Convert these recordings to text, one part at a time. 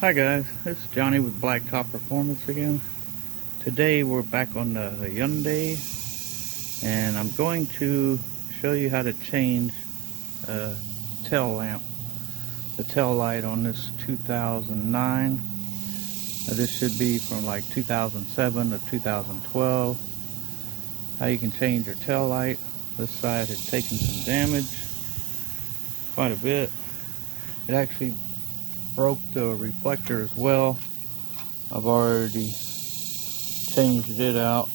Hi guys, this is Johnny with Blacktop Performance again. Today we're back on the Hyundai, and I'm going to show you how to change a tail lamp, the tail light on this 2009. This should be from like 2007 to 2012. How you can change your tail light. This side had taken some damage, quite a bit. It actually broke the reflector as well. I've already changed it out.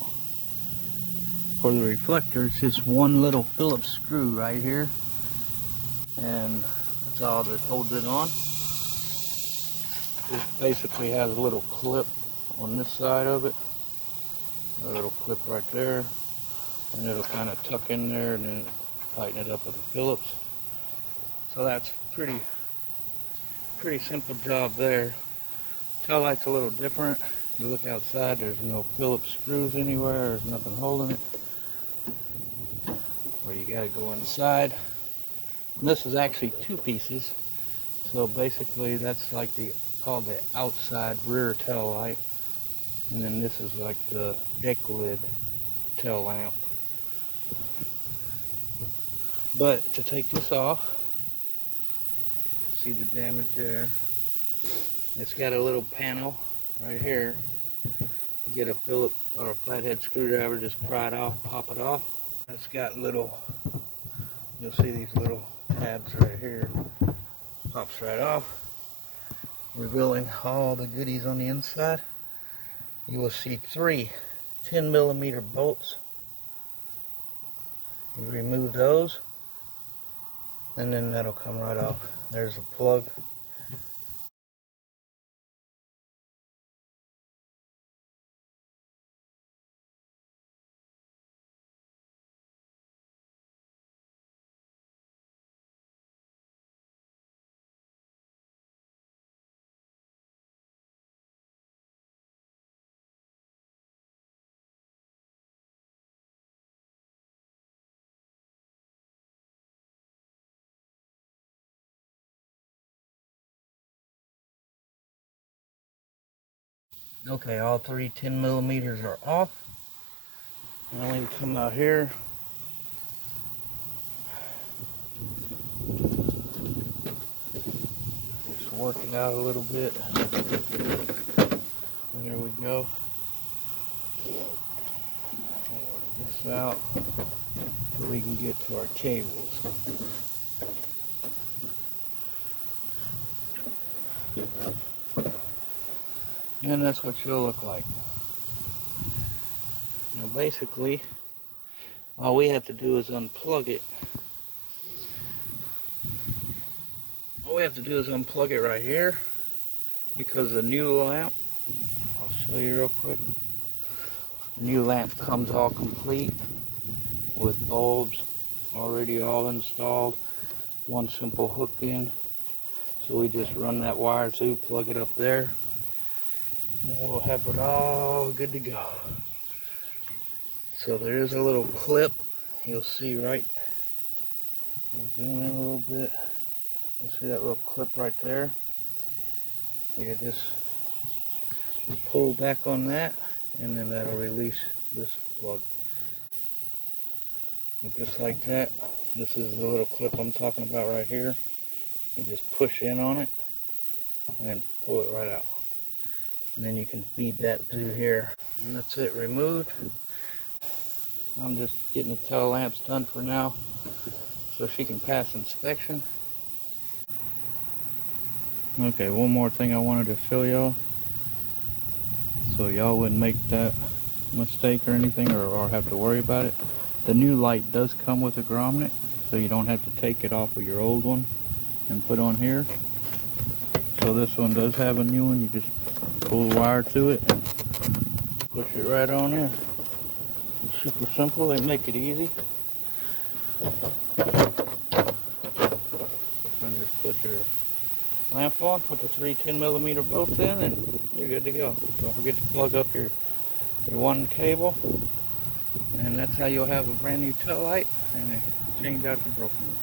For the reflector, it's just one little Phillips screw right here, and that's all that holds it on. It basically has a little clip on this side of it, a little clip right there, and it'll kind of tuck in there and then tighten it up with a Phillips. So that's pretty simple job there. Tail light's a little different. You look outside, there's no Phillips screws anywhere, there's nothing holding it. Or you gotta go inside. And this is actually two pieces. So basically that's like called the outside rear tail light. And then this is like the deck lid tail lamp. But to take this off, see the damage there. It's got a little panel right here. You get a Phillips or a flathead screwdriver, just pry it off, pop it off. It's got little, you'll see these little tabs right here. Pops right off, revealing all the goodies on the inside. You will see 3 10mm bolts. You remove those, and then that'll come right off. There's a plug. Okay, all 3 10mm are off. Now we can come out here. Just work it out a little bit. There we go. Work this out so we can get to our cables. And that's what she'll look like. Now basically, all we have to do is unplug it. All we have to do is unplug it right here, because the new lamp, I'll show you real quick. The new lamp comes all complete with bulbs already all installed. One simple hook in. So we just run that wire through, plug it up there, and we'll have it all good to go. So there is a little clip, you'll see right, I'll zoom in a little bit, you see that little clip right there. You just pull back on that, and then that'll release this plug. And just like that, this is the little clip I'm talking about right here. You just push in on it, and then pull it right out. And then you can feed that through here. And that's it, removed. I'm just getting the tail lamps done for now, so she can pass inspection. Okay, one more thing I wanted to show y'all, so y'all wouldn't make that mistake or anything, or have to worry about it. The new light does come with a grommet, so you don't have to take it off of your old one and put on here. So this one does have a new one. You just pull the wire to it and push it right on in. It's super simple. They make it easy. And just put your lamp on, put the 3 10mm bolts in, and you're good to go. Don't forget to plug up your one cable, and that's how you'll have a brand new tail light and change out your broken one.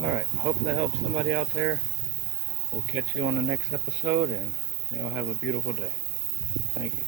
Alright, hope that helps somebody out there. We'll catch you on the next episode, and y'all have a beautiful day. Thank you.